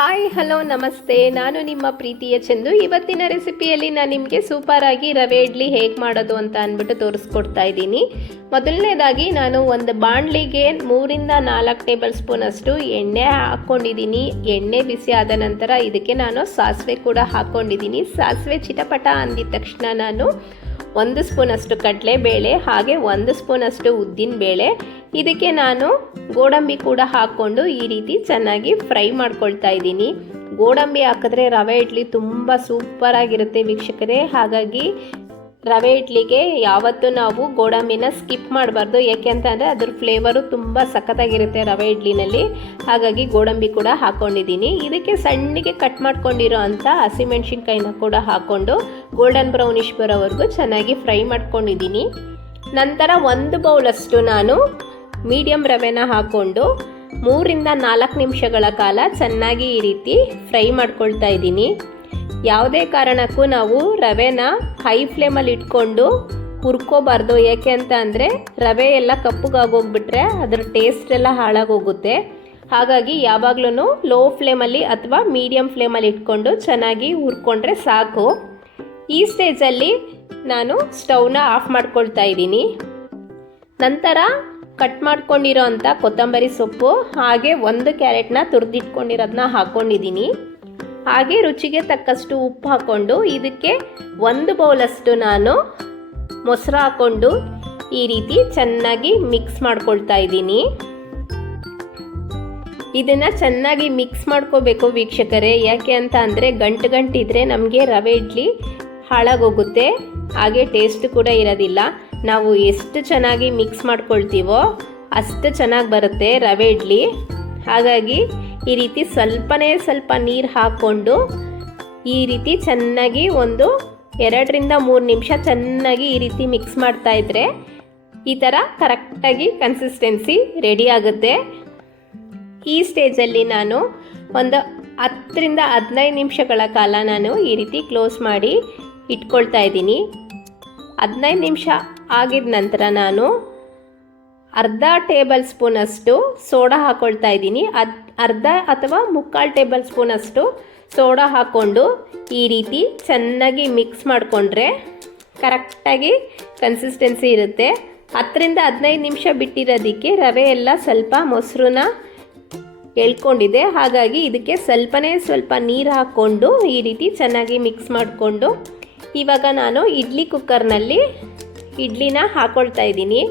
Hi hello ನಮಸ್ತೆ, ನಾನು ನಿಮ್ಮ ಪ್ರೀತಿಯ ಚಂದು. ಇವತ್ತಿನ ರೆಸಿಪಿಯಲ್ಲಿ ನಾನು ನಿಮಗೆ ಸೂಪರಾಗಿ ರವೆ ಇಡ್ಲಿ ಹೇಗೆ ಮಾಡೋದು ಅಂತ ಅಂದ್ಬಿಟ್ಟು ತೋರಿಸ್ಕೊಡ್ತಾ ಇದ್ದೀನಿ. ಮೊದಲನೇದಾಗಿ ನಾನು ಒಂದು ಬಾಣಲಿಗೆ 3-4 ಟೇಬಲ್ ಸ್ಪೂನ್ ಅಷ್ಟು ಎಣ್ಣೆ ಹಾಕ್ಕೊಂಡಿದ್ದೀನಿ. ಎಣ್ಣೆ ಬಿಸಿ ಆದ ನಂತರ ಇದಕ್ಕೆ ನಾನು ಸಾಸಿವೆ ಕೂಡ ಹಾಕ್ಕೊಂಡಿದ್ದೀನಿ. ಸಾಸಿವೆ ಚಿಟಪಟ ಅಂದಿದ ತಕ್ಷಣ ನಾನು 1 ಸ್ಪೂನ್ ಅಷ್ಟು ಕಡಲೆಬೇಳೆ ಹಾಗೆ 1 ಸ್ಪೂನ್ ಅಷ್ಟು ಉದ್ದಿನ ಬೇಳೆ, ಇದಕ್ಕೆ ನಾನು ಗೋಡಂಬಿ ಕೂಡ ಹಾಕ್ಕೊಂಡು ಈ ರೀತಿ ಚೆನ್ನಾಗಿ ಫ್ರೈ ಮಾಡ್ಕೊಳ್ತಾ ಇದ್ದೀನಿ. ಗೋಡಂಬಿ ಹಾಕಿದ್ರೆ ರವೆ ಇಡ್ಲಿ ತುಂಬ ಸೂಪರಾಗಿರುತ್ತೆ ವೀಕ್ಷಕರೇ. ಹಾಗಾಗಿ ರವೆ ಇಡ್ಲಿಗೆ ಯಾವತ್ತೂ ನಾವು ಗೋಡಂಬಿನ ಸ್ಕಿಪ್ ಮಾಡಬಾರ್ದು. ಯಾಕೆ ಅಂತ ಅಂದರೆ ಅದ್ರ ಫ್ಲೇವರು ತುಂಬ ಸಖತ್ತಾಗಿರುತ್ತೆ ರವೆ ಇಡ್ಲಿನಲ್ಲಿ. ಹಾಗಾಗಿ ಗೋಡಂಬಿ ಕೂಡ ಹಾಕ್ಕೊಂಡಿದ್ದೀನಿ. ಇದಕ್ಕೆ ಸಣ್ಣಗೆ ಕಟ್ ಮಾಡ್ಕೊಂಡಿರೋ ಅಂಥ ಹಸಿಮೆಣ್ಸಿನ್ಕಾಯಿನ ಕೂಡ ಹಾಕ್ಕೊಂಡು ಗೋಲ್ಡನ್ ಬ್ರೌನಿಷ್ ಬರೋವರೆಗೂ ಚೆನ್ನಾಗಿ ಫ್ರೈ ಮಾಡ್ಕೊಂಡಿದ್ದೀನಿ. ನಂತರ 1 ಬೌಲಷ್ಟು ನಾನು ಮೀಡಿಯಮ್ ರವೆನ ಹಾಕ್ಕೊಂಡು 3-4 ನಿಮಿಷಗಳ ಕಾಲ ಚೆನ್ನಾಗಿ ಈ ರೀತಿ ಫ್ರೈ ಮಾಡ್ಕೊಳ್ತಾ ಇದ್ದೀನಿ. ಯಾವುದೇ ಕಾರಣಕ್ಕೂ ನಾವು ರವೆನ ಹೈ ಫ್ಲೇಮಲ್ಲಿ ಇಟ್ಕೊಂಡು ಹುರ್ಕೋಬಾರ್ದು. ಯಾಕೆ ಅಂತ ಅಂದರೆ ರವೆ ಎಲ್ಲ ಕಪ್ಪಗಾಗೋಗ್ಬಿಟ್ರೆ ಅದರ ಟೇಸ್ಟ್ ಎಲ್ಲ ಹಾಳಾಗೋಗುತ್ತೆ. ಹಾಗಾಗಿ ಯಾವಾಗಲೂ ಲೋ ಫ್ಲೇಮಲ್ಲಿ ಅಥವಾ ಮೀಡಿಯಮ್ ಫ್ಲೇಮಲ್ಲಿ ಇಟ್ಕೊಂಡು ಚೆನ್ನಾಗಿ ಹುರ್ಕೊಂಡ್ರೆ ಸಾಕು. ಈ ಸ್ಟೇಜಲ್ಲಿ ನಾನು ಸ್ಟವ್ನ ಆಫ್ ಮಾಡ್ಕೊಳ್ತಾ ಇದ್ದೀನಿ. ನಂತರ ಕಟ್ ಮಾಡ್ಕೊಂಡಿರೋ ಅಂಥ ಕೊತ್ತಂಬರಿ ಸೊಪ್ಪು ಹಾಗೆ 1 ಕ್ಯಾರೆಟ್ನ ತುರಿದಿಟ್ಕೊಂಡಿರೋದನ್ನ ಹಾಕ್ಕೊಂಡಿದ್ದೀನಿ. ಹಾಗೆ ರುಚಿಗೆ ತಕ್ಕಷ್ಟು ಉಪ್ಪು ಹಾಕ್ಕೊಂಡು ಇದಕ್ಕೆ 1 ಬೌಲಷ್ಟು ನಾನು ಮೊಸರು ಹಾಕ್ಕೊಂಡು ಈ ರೀತಿ ಚೆನ್ನಾಗಿ ಮಿಕ್ಸ್ ಮಾಡ್ಕೊಳ್ತಾ ಇದ್ದೀನಿ. ಇದನ್ನು ಚೆನ್ನಾಗಿ ಮಿಕ್ಸ್ ಮಾಡ್ಕೋಬೇಕು ವೀಕ್ಷಕರೇ. ಯಾಕೆ ಅಂತ ಅಂದರೆ ಗಂಟಿದ್ರೆ ನಮಗೆ ರವೆ ಇಡ್ಲಿ ಹಾಳಾಗೋಗುತ್ತೆ, ಹಾಗೆ ಟೇಸ್ಟ್ ಕೂಡ ಇರೋದಿಲ್ಲ. ನಾವು ಎಷ್ಟು ಚೆನ್ನಾಗಿ ಮಿಕ್ಸ್ ಮಾಡ್ಕೊಳ್ತೀವೋ ಅಷ್ಟು ಚೆನ್ನಾಗಿ ಬರುತ್ತೆ ರವೆ ಇಡ್ಲಿ. ಹಾಗಾಗಿ ಈ ರೀತಿ ಸ್ವಲ್ಪ ನೀರು ಹಾಕ್ಕೊಂಡು ಈ ರೀತಿ ಚೆನ್ನಾಗಿ 2-3 ನಿಮಿಷ ಚೆನ್ನಾಗಿ ಈ ರೀತಿ ಮಿಕ್ಸ್ ಮಾಡ್ತಾ ಇದ್ದರೆ ಈ ಥರ ಕರೆಕ್ಟಾಗಿ ಕನ್ಸಿಸ್ಟೆನ್ಸಿ ರೆಡಿ ಆಗುತ್ತೆ. ಈ ಸ್ಟೇಜಲ್ಲಿ ನಾನು 10-15 ನಿಮಿಷಗಳ ಕಾಲ ನಾನು ಈ ರೀತಿ ಕ್ಲೋಸ್ ಮಾಡಿ ಇಟ್ಕೊಳ್ತಾ ಇದ್ದೀನಿ. 15 ನಿಮಿಷ ಆಗಿದ ನಂತರ ನಾನು ಅರ್ಧ ಟೇಬಲ್ ಸ್ಪೂನಷ್ಟು ಸೋಡಾ ಹಾಕ್ಕೊಳ್ತಾ ಇದ್ದೀನಿ. ಅರ್ಧ ಅಥವಾ 3/4 ಟೇಬಲ್ ಸ್ಪೂನಷ್ಟು ಸೋಡಾ ಹಾಕ್ಕೊಂಡು ಈ ರೀತಿ ಚೆನ್ನಾಗಿ ಮಿಕ್ಸ್ ಮಾಡಿಕೊಂಡ್ರೆ ಕರೆಕ್ಟಾಗಿ ಕನ್ಸಿಸ್ಟೆನ್ಸಿ ಇರುತ್ತೆ. 10-15 ನಿಮಿಷ ಬಿಟ್ಟಿರೋದಕ್ಕೆ ರವೆ ಎಲ್ಲ ಸ್ವಲ್ಪ ಮೊಸರನ್ನ ಎಳ್ಕೊಂಡಿದೆ. ಹಾಗಾಗಿ ಇದಕ್ಕೆ ಸ್ವಲ್ಪ ನೀರು ಹಾಕ್ಕೊಂಡು ಈ ರೀತಿ ಚೆನ್ನಾಗಿ ಮಿಕ್ಸ್ ಮಾಡಿಕೊಂಡು ಇವಾಗ ನಾನು ಇಡ್ಲಿ ಕುಕ್ಕರ್ನಲ್ಲಿ ಇಡ್ಲಿನ ಹಾಕ್ಕೊಳ್ತಾ ಇದ್ದೀನಿ.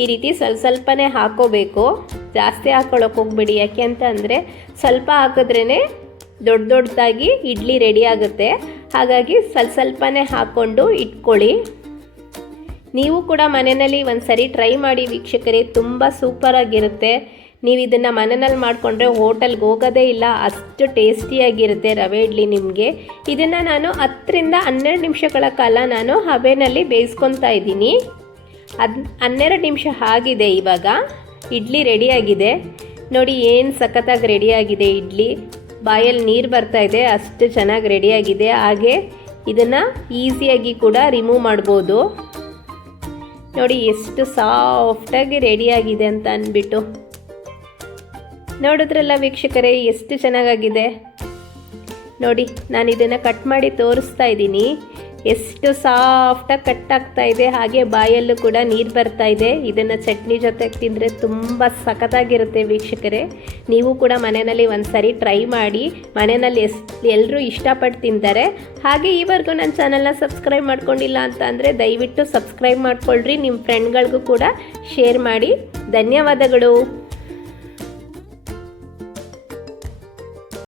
ಈ ರೀತಿ ಸ್ವಲ್ಪನೇ ಹಾಕ್ಕೋಬೇಕು, ಜಾಸ್ತಿ ಹಾಕ್ಕೊಳ್ಳೋಕೆ ಹೋಗ್ಬೇಡಿ. ಯಾಕೆ ಅಂತ ಅಂದರೆ ಸ್ವಲ್ಪ ಹಾಕಿದ್ರೇ ದೊಡ್ಡದಾಗಿ ಇಡ್ಲಿ ರೆಡಿ ಆಗುತ್ತೆ. ಹಾಗಾಗಿ ಸ್ವಲ್ಪನೇ ಹಾಕ್ಕೊಂಡು ಇಟ್ಕೊಳ್ಳಿ. ನೀವು ಕೂಡ ಮನೆಯಲ್ಲಿ ಒಂದ್ಸರಿ ಟ್ರೈ ಮಾಡಿ ವೀಕ್ಷಕರೇ, ತುಂಬ ಸೂಪರಾಗಿರುತ್ತೆ. ನೀವು ಇದನ್ನು ಮನೆಯಲ್ಲಿ ಮಾಡಿಕೊಂಡ್ರೆ ಹೋಟೆಲ್ಗೆ ಹೋಗೋದೇ ಇಲ್ಲ, ಅಷ್ಟು ಟೇಸ್ಟಿಯಾಗಿರುತ್ತೆ ರವೆ ಇಡ್ಲಿ ನಿಮಗೆ. ಇದನ್ನು ನಾನು 10-12 ನಿಮಿಷಗಳ ಕಾಲ ನಾನು ಹಬೆನಲ್ಲಿ ಬೇಯಿಸ್ಕೊತಾ ಇದ್ದೀನಿ. 12 ನಿಮಿಷ ಆಗಿದೆ. ಇವಾಗ ಇಡ್ಲಿ ರೆಡಿಯಾಗಿದೆ ನೋಡಿ, ಏನು ಸಖತ್ತಾಗಿ ರೆಡಿಯಾಗಿದೆ ಇಡ್ಲಿ. ಬಾಯಲ್ಲಿ ನೀರು ಬರ್ತಾಯಿದೆ, ಅಷ್ಟು ಚೆನ್ನಾಗಿ ರೆಡಿಯಾಗಿದೆ. ಹಾಗೆ ಇದನ್ನು ಈಸಿಯಾಗಿ ಕೂಡ ರಿಮೂವ್ ಮಾಡ್ಬೋದು. ನೋಡಿ ಎಷ್ಟು ಸಾಫ್ಟಾಗಿ ರೆಡಿಯಾಗಿದೆ ಅಂತ ಅಂದ್ಬಿಟ್ಟು. ನೋಡಿದ್ರಲ್ಲ ವೀಕ್ಷಕರೇ, ಎಷ್ಟು ಚೆನ್ನಾಗಾಗಿದೆ ನೋಡಿ. ನಾನು ಇದನ್ನು ಕಟ್ ಮಾಡಿ ತೋರಿಸ್ತಾ ಇದ್ದೀನಿ. ಎಷ್ಟು ಸಾಫ್ಟಾಗಿ ಕಟ್ ಆಗ್ತಾ ಇದೆ, ಹಾಗೆ ಬಾಯಲ್ಲೂ ಕೂಡ ನೀರು ಬರ್ತಾ ಇದೆ. ಇದನ್ನು ಚಟ್ನಿ ಜೊತೆಗೆ ತಿಂದರೆ ತುಂಬ ಸಖತ್ತಾಗಿರುತ್ತೆ ವೀಕ್ಷಕರೇ. ನೀವು ಕೂಡ ಮನೆಯಲ್ಲಿ ಒಂದ್ಸರಿ ಟ್ರೈ ಮಾಡಿ. ಮನೆಯಲ್ಲಿ ಎಲ್ಲರೂ ಇಷ್ಟಪಟ್ಟು ತಿಂತಾರೆ. ಹಾಗೆ ಈವರೆಗೂ ನನ್ನ ಚಾನಲ್ನ ಸಬ್ಸ್ಕ್ರೈಬ್ ಮಾಡ್ಕೊಂಡಿಲ್ಲ ಅಂತ ಅಂದರೆ ದಯವಿಟ್ಟು ಸಬ್ಸ್ಕ್ರೈಬ್ ಮಾಡ್ಕೊಳ್ರಿ. ನಿಮ್ಮ ಫ್ರೆಂಡ್ಗಳಿಗೂ ಕೂಡ ಶೇರ್ ಮಾಡಿ. ಧನ್ಯವಾದಗಳು.